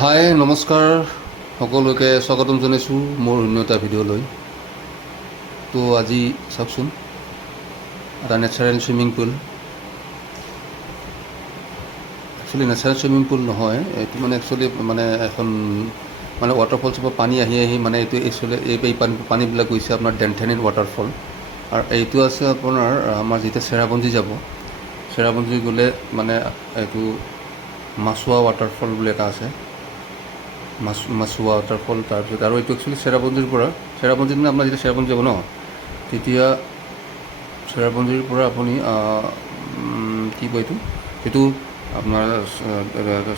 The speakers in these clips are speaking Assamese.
হাই নমস্কাৰ সকলোকে স্বাগতম জনাইছোঁ মোৰ অন্য এটা ভিডিঅ'লৈ। তো আজি চাওকচোন এটা natural swimming pool. Actually natural swimming pool নহয়, এইটো একচুৱেলি এখন ৱাটাৰফলছৰ পৰা পানী আহি মানে এইটো একচুৱেলি এই পানীবিলাক গৈছে আপোনাৰ ডেনথেনিন ৱাটাৰফল। আৰু এইটো আছে আপোনাৰ আমাৰ যেতিয়া চেৰাপুঞ্জী যাব, চেৰাপুঞ্জী গ'লে এইটো মাছুৱা ৱাটাৰফল বুলি এটা আছে, মাছুৱা ৱাটাৰফল। তাৰপিছত আৰু এইটো একচুৱেলি চেৰাপুঞ্জীৰ আপোনাৰ যেতিয়া চেৰাপুঞ্জী যাব ন, তেতিয়া চেৰাপুঞ্জীৰ পৰা আপুনি কি কয় এইটো আপোনাৰ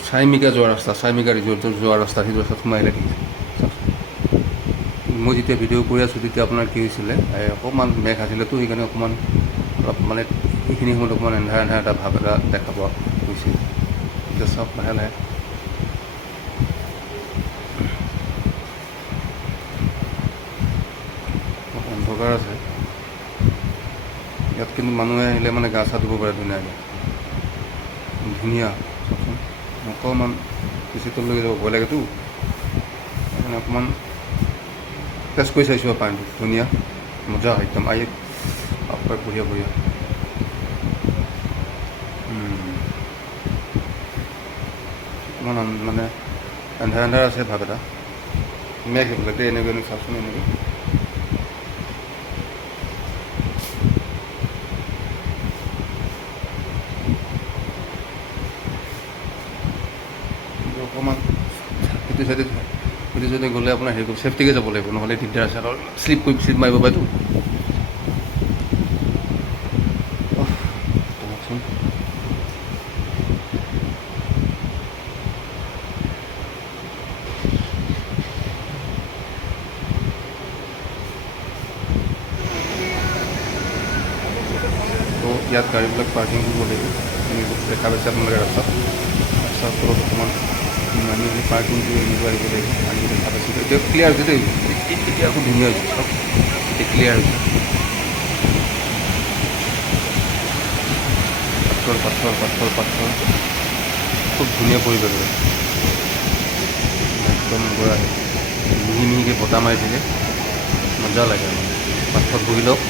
চাইমিকা যোৱা ৰাস্তা, চাইমিকা ৰিজৰ্টৰ যোৱা ৰাস্তা, সেইটো ৰাস্তাত সোমাই আহিলে দেখিছে। মই যেতিয়া ভিডিঅ' কৰি আছোঁ তেতিয়া আপোনাৰ কি হৈছিলে, অকণমান মেঘ আছিলেতো, সেইকাৰণে অকণমান অলপ এইখিনি সময়ত অকণমান এন্ধাৰ এটা ভাৱ এটা দেখা পোৱা গৈছিল। এতিয়া চাওক লাহে লাহে অন্ধকাৰ আছে ইয়াত, কিন্তু মানুহে আহিলে গা চা ধুব পাৰে ধুনীয়াকৈ, ধুনীয়া। চাওকচোন অকণমান বেছি তললৈকে যাব ভয় লাগেতো, সেইকাৰণে অকণমান টেষ্ট কৰি চাইছোঁ আৰু পানীটো ধুনীয়া, মজা একদম। বঢ়িয়া বঢ়িয়া। অকণমান এন্ধাৰ আছে ভাৱ এটা, মেঘ সেইবিলাক দেই, এনেকৈ চাওকচোন এনেকৈ। অকণমান সেইটো চাইডে গ'লে আপোনাৰ হেৰি ছেফটিকে যাব লাগিব, নহ'লে দিগদাৰ আছে, আৰু শ্লিপ মাৰিব পাৰেতো। তো ইয়াত গাড়ীবিলাক পাৰ্কিং কৰিব লাগিব, দেখা পাইছে আপোনালোকে ৰাস্তাত তলত অকণমান আমি পাৰ্কিং কৰি এনেকৈ আহিব লাগিব, আহি দেখা পাইছোঁ। এতিয়া ক্লিয়াৰ হৈছে দেই, এতিয়া আকৌ ধুনীয়া হৈছে, চব এতিয়া ক্লিয়াৰ হৈছে। পাথৰ খুব ধুনীয়া পৰিৱেশ, একদম পুৰা মিহিকৈ বতাহ মাৰি থাকে, মজা লাগে। পাথৰত বহি লওক,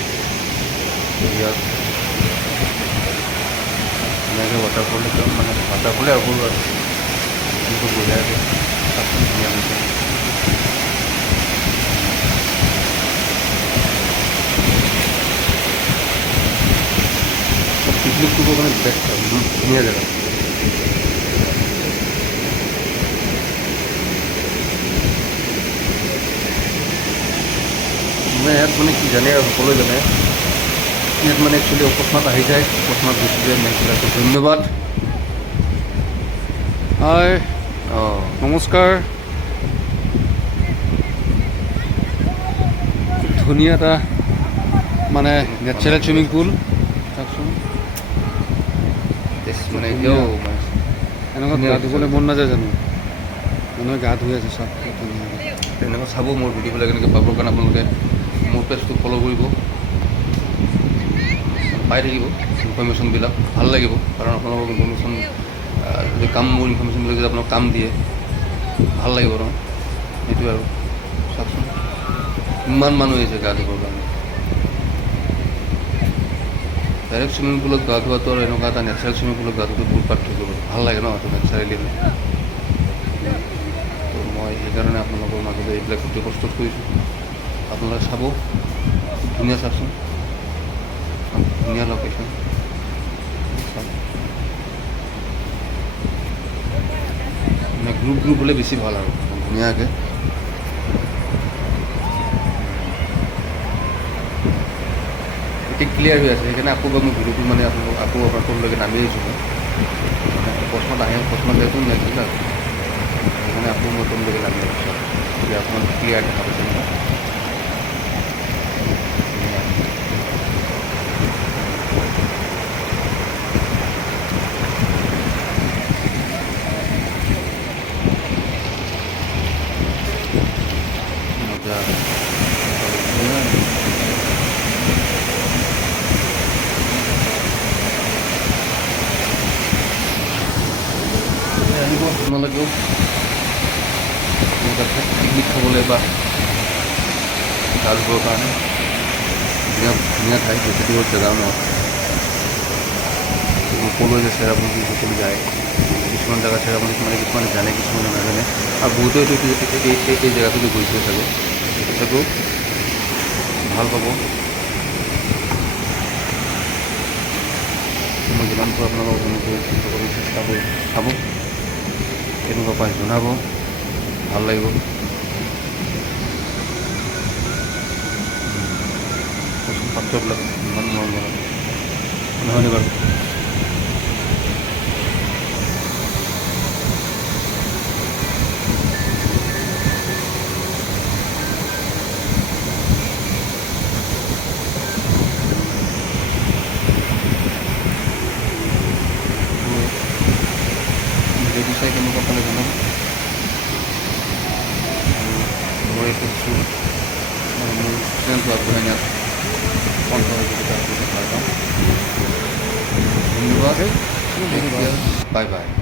ইয়াত ধুনীয়াকৈ ৱাটাৰফল, একদম ৱাটাৰফলে আৰু সৰু আৰু কিন্তু বঢ়িয়াকৈ ধুনীয়া হৈছে। পিকনিক কৰিবৰ কাৰণে বেষ্ট, ধুনীয়া জেগা। ইয়াত কি জানে আৰু সকলোৱে জানে, ইয়াত একচুৱেলি অকস্মাত আহি যায়, অকস্মাত গুচি যায় মেঘবিলাকো। ধন্যবাদ। হাই, নমস্কাৰ। ধুনীয়া এটা নেচাৰেল চুইমিং পুল, চাওকচোন। এতিয়াও এনেকুৱা গা ধুবলৈ মন নাযায় জানো, মানুহে গা ধুই আছে চব তেনেকুৱা। চাব মোৰ ভিডিঅ'বিলাক এনেকৈ পাবৰ কাৰণে আপোনালোকে মোৰ পেজটো ফ'ল' কৰিব, পাই থাকিব ইনফৰ্মেশ্যনবিলাক, ভাল লাগিব। কাৰণ আপোনালোকৰ ইনফৰ্মেশ্যন যদি মোৰ ইনফৰ্মেশ্যনবিলাক যদি আপোনাক কাম দিয়ে, ভাল লাগিব ন, সেইটোৱে আৰু। চাওকচোন ইমান মানুহ আহিছে গা ধুবৰ কাৰণে। ডাইৰেক্ট চুইমিং পুলত গা ধোৱাটো আৰু এনেকুৱা এটা নেচাৰেল চুইমিং পুলত গা ধোৱাটো বহুত পাৰ্থক্য, ভাল লাগে ন, এইটো নেচাৰেলি হয়। তো মই সেইকাৰণে আপোনালোকৰ মাজতে এইবিলাক ভিডিঅ' প্ৰস্তুত কৰিছোঁ, আপোনালোকে চাব। ধুনীয়া, চাওকচোন ধুনীয়া লোকেশ্যন। গ্ৰুপ হ'লে বেছি ভাল আৰু ধুনীয়াকৈ। এতিয়া ক্লিয়াৰ হৈ আছে, সেইকাৰণে আকৌ মই ভিডিঅ'টো আকৌ আপোনাৰ তললৈকে নামি আহিছোঁ। অকস্মাত আহে, অকস্মাত যাইতো নেক্সটবিলাক, সেইকাৰণে আকৌ মই তললৈকে নামি আহিছোঁ। এতিয়া অকণমান ক্লিয়াৰ দেখা পাইছে নহয়। মজা আহিব আপোনালোকেও। এনেকুৱা পিকনিক খাবলৈ বা গা ধুবৰ কাৰণে ধুনীয়া ধুনীয়া ঠাই, বেছি দূৰত জেগাও নহয়। সকলোৱে যে চেৰাপুঞ্জী সকলো যায়, কিছুমান জেগা চেৰাপুঞ্জীত মানে কিছুমানে জানে, কিছুমানে নাজানে, আৰু বহুতে এইটো এই জেগাটোলৈ গৈছে চাগে, তথাপিও ভাল পাব। মই যিমান পাৰোঁ আপোনালোকক অনুভৱ কৰিবলৈ চেষ্টা কৰি চাব, কেনেকুৱা পাই জনাব, ভাল লাগিব। পাত্ৰবিলাক ইমান মৰম লগা নহয়নে বাৰু? ভিডিঅ'টো চাই কেনেকুৱা পালে জনাব। আৰু মই কৈছোঁ মোৰ চেনেলটো আগবঢ়াই নিয়াত কণ্ঠসহযোগিতা ভাল পাওঁ। ধন্যবাদ। Bye bye.